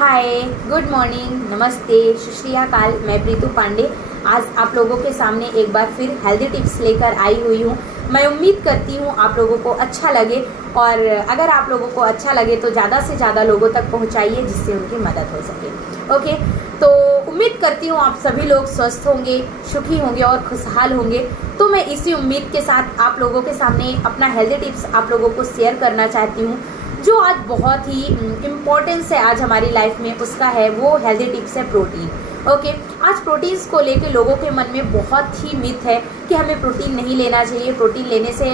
हाय, good morning, नमस्ते, सत श्री अकाल। मैं प्रीतु पांडे आज आप लोगों के सामने एक बार फिर हेल्दी टिप्स लेकर आई हुई हूँ। मैं उम्मीद करती हूँ आप लोगों को अच्छा लगे और अगर आप लोगों को अच्छा लगे तो ज़्यादा से ज़्यादा लोगों तक पहुँचाइए जिससे उनकी मदद हो सके। ओके, तो उम्मीद करती हूँ आप सभी लोग स्वस्थ होंगे, सुखी होंगे और खुशहाल होंगे। तो मैं इसी उम्मीद के साथ आप लोगों के सामने अपना हेल्दी टिप्स आप लोगों को शेयर करना चाहती हूँ जो आज बहुत ही इम्पोर्टेंस है आज हमारी लाइफ में। उसका है वो हेल्दी टिप्स है प्रोटीन। ओके, आज प्रोटीन्स को लेके लोगों के मन में बहुत ही मिथ है कि हमें प्रोटीन नहीं लेना चाहिए, प्रोटीन लेने से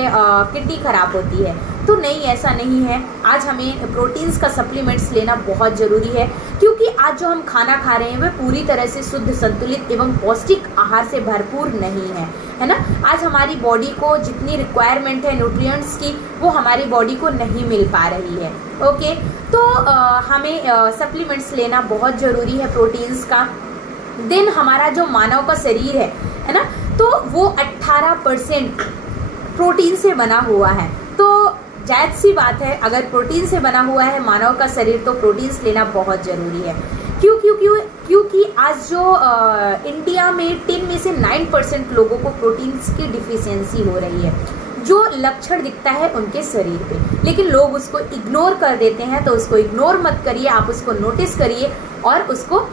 किडनी खराब होती है। तो नहीं, ऐसा नहीं है। आज हमें प्रोटीन्स का सप्लीमेंट्स लेना बहुत ज़रूरी है क्योंकि आज जो हम खाना खा रहे हैं वह पूरी तरह से शुद्ध, संतुलित एवं पौष्टिक आहार से भरपूर नहीं है ना। आज हमारी बॉडी को जितनी रिक्वायरमेंट है न्यूट्रिएंट्स की वो हमारी बॉडी को नहीं मिल पा रही है। ओके, तो हमें सप्लीमेंट्स लेना बहुत ज़रूरी है प्रोटीन्स का। देन हमारा जो मानव का शरीर है ना, तो वो 18% प्रोटीन से बना हुआ है। तो जायज़ सी बात है, अगर प्रोटीन से बना हुआ है मानव का शरीर तो प्रोटीन्स लेना बहुत ज़रूरी है। क्योंकि आज जो इंडिया में 10 में से 9% लोगों को प्रोटीन्स की डिफिशियंसी हो रही है, जो लक्षण दिखता है उनके शरीर पे, लेकिन लोग उसको इग्नोर कर देते हैं। तो उसको इग्नोर मत करिए, आप उसको नोटिस करिए और उसको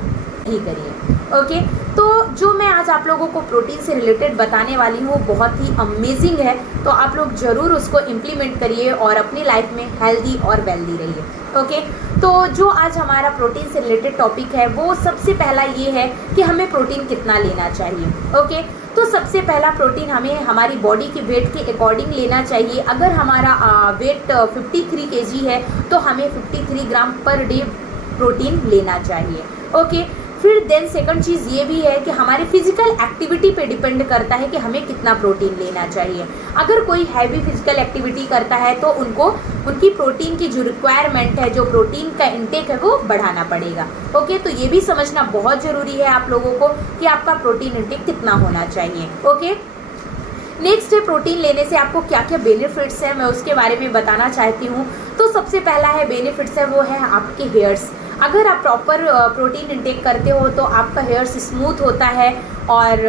ही करिए। ओके, तो जो मैं आज आप लोगों को प्रोटीन से रिलेटेड बताने वाली हूँ बहुत ही अमेजिंग है। तो आप लोग ज़रूर उसको इम्प्लीमेंट करिए और अपनी लाइफ में हेल्दी और वेल्दी रहिए। ओके, तो जो आज हमारा प्रोटीन से रिलेटेड टॉपिक है वो सबसे पहला ये है कि हमें प्रोटीन कितना लेना चाहिए। ओके, तो सबसे पहला प्रोटीन हमें हमारी बॉडी के वेट के अकॉर्डिंग लेना चाहिए। अगर हमारा वेट 53 kg है तो हमें 53 ग्राम पर डे प्रोटीन लेना चाहिए। ओके, फिर देन सेकंड चीज़ ये भी है कि हमारे फिजिकल एक्टिविटी पे डिपेंड करता है कि हमें कितना प्रोटीन लेना चाहिए। अगर कोई हैवी फिजिकल एक्टिविटी करता है तो उनको उनकी प्रोटीन की जो रिक्वायरमेंट है, जो प्रोटीन का इंटेक है वो बढ़ाना पड़ेगा। ओके, तो ये भी समझना बहुत ज़रूरी है आप लोगों को कि आपका प्रोटीन इंटेक कितना होना चाहिए। ओके, नेक्स्ट है प्रोटीन लेने से आपको क्या क्या बेनिफिट्स हैं, मैं उसके बारे में बताना चाहती हूँ। तो सबसे पहला है बेनिफिट्स है वो है आपके हेयर्स। अगर आप प्रॉपर प्रोटीन इंटेक करते हो तो आपका हेयर्स स्मूथ होता है और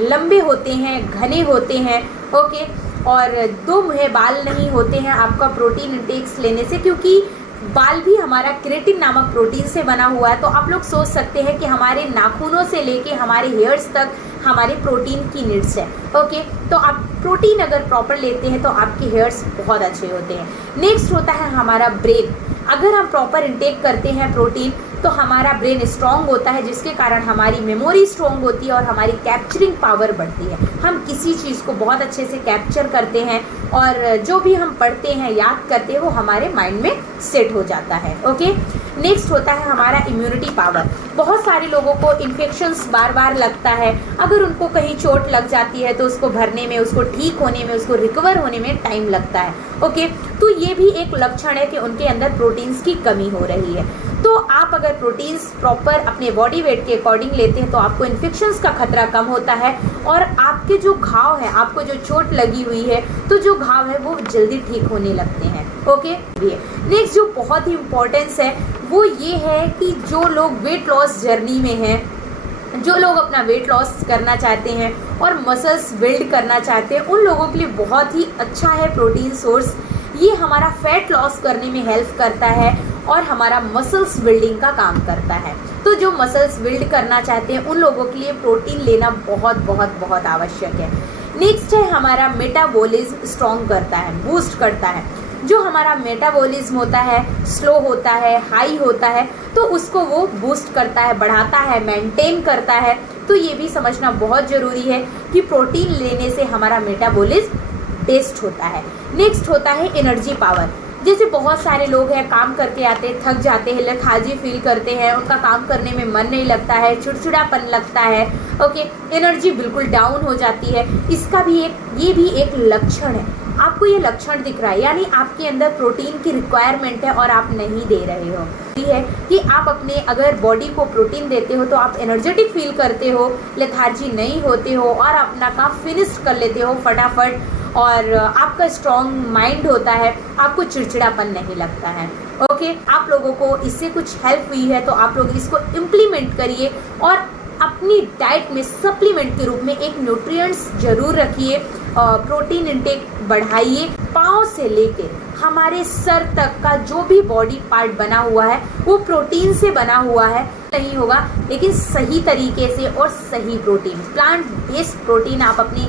लंबे होते हैं, घने होते हैं। ओके, और दो मुहे बाल नहीं होते हैं आपका प्रोटीन इंटेक्स लेने से, क्योंकि बाल भी हमारा केराटिन नामक प्रोटीन से बना हुआ है। तो आप लोग सोच सकते हैं कि हमारे नाखूनों से लेके हमारे हेयर्स तक हमारे प्रोटीन की नीड्स है। ओके, तो आप प्रोटीन अगर प्रॉपर लेते हैं तो आपके हेयर्स बहुत अच्छे होते हैं। नेक्स्ट होता है हमारा ब्रेन। अगर हम प्रॉपर इंटेक करते हैं प्रोटीन तो हमारा ब्रेन स्ट्रांग होता है, जिसके कारण हमारी मेमोरी स्ट्रांग होती है और हमारी कैप्चरिंग पावर बढ़ती है। हम किसी चीज़ को बहुत अच्छे से कैप्चर करते हैं और जो भी हम पढ़ते हैं, याद करते हैं, वो हमारे माइंड में सेट हो जाता है। ओके, नेक्स्ट होता है हमारा इम्यूनिटी पावर। बहुत सारे लोगों को इन्फेक्शंस बार बार लगता है। अगर उनको कहीं चोट लग जाती है तो उसको भरने में, उसको ठीक होने में, उसको रिकवर होने में टाइम लगता है। ओके, तो ये भी एक लक्षण है कि उनके अंदर प्रोटीन्स की कमी हो रही है। तो आप अगर प्रोटीन्स प्रॉपर अपने बॉडी वेट के अकॉर्डिंग लेते हैं तो आपको इन्फेक्शंस का खतरा कम होता है और आपके जो घाव है, आपको जो चोट लगी हुई है तो जो घाव है वो जल्दी ठीक होने लगते हैं। ओके, नेक्स्ट जो बहुत ही इम्पोर्टेंस है वो ये है कि जो लोग वेट लॉस जर्नी में हैं, जो लोग अपना वेट लॉस करना चाहते हैं और मसल्स बिल्ड करना चाहते हैं, उन लोगों के लिए बहुत ही अच्छा है प्रोटीन सोर्स। ये हमारा फैट लॉस करने में हेल्प करता है और हमारा मसल्स बिल्डिंग का काम करता है। तो जो मसल्स बिल्ड करना चाहते हैं उन लोगों के लिए प्रोटीन लेना बहुत बहुत बहुत आवश्यक है। नेक्स्ट है हमारा मेटाबॉलिज्म स्ट्रॉन्ग करता है, बूस्ट करता है। जो हमारा मेटाबॉलिज्म होता है, स्लो होता है, हाई होता है, तो उसको वो बूस्ट करता है, बढ़ाता है, मेंटेन करता है। तो ये भी समझना बहुत ज़रूरी है कि प्रोटीन लेने से हमारा मेटाबॉलिज्म बेस्ट होता है। नेक्स्ट होता है एनर्जी पावर। जैसे बहुत सारे लोग हैं, काम करके आते हैं, थक जाते हैं, लेथार्जी फील करते हैं, उनका काम करने में मन नहीं लगता है, चिड़चिड़ापन लगता है। ओके, एनर्जी बिल्कुल डाउन हो जाती है। इसका भी ये भी एक लक्षण है। आपको ये लक्षण दिख रहा है यानी आपके अंदर प्रोटीन की रिक्वायरमेंट है और आप नहीं दे रहे हो। ये है कि आप अपने अगर बॉडी को प्रोटीन देते हो तो आप एनर्जेटिक फील करते हो, लेथार्जी नहीं होते हो और अपना काम फिनिश कर लेते हो फटाफट और आपका स्ट्रॉन्ग माइंड होता है, आपको चिड़चिड़ापन नहीं लगता है। ओके, आप लोगों को इससे कुछ हेल्प हुई है तो आप लोग इसको इम्प्लीमेंट करिए और अपनी डाइट में सप्लीमेंट के रूप में एक न्यूट्रिएंट्स जरूर रखिए। प्रोटीन इंटेक बढ़ाइए। पाँव से लेके हमारे सर तक का जो भी बॉडी पार्ट बना हुआ है वो प्रोटीन से बना हुआ है। नहीं होगा, लेकिन सही तरीके से और सही प्रोटीन, प्लांट बेस्ड प्रोटीन आप अपनी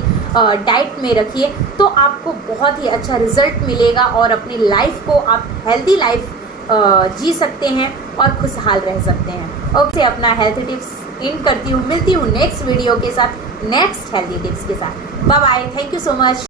डाइट में रखिए तो आपको बहुत ही अच्छा रिजल्ट मिलेगा और अपनी लाइफ को आप हेल्दी लाइफ जी सकते हैं और खुशहाल रह सकते हैं। ओके, अपना हेल्थ टिप्स इन करती हूँ। मिलती हूँ नेक्स्ट वीडियो के साथ, नेक्स्ट हेल्दी टिप्स के साथ। Bye bye, thank you so much.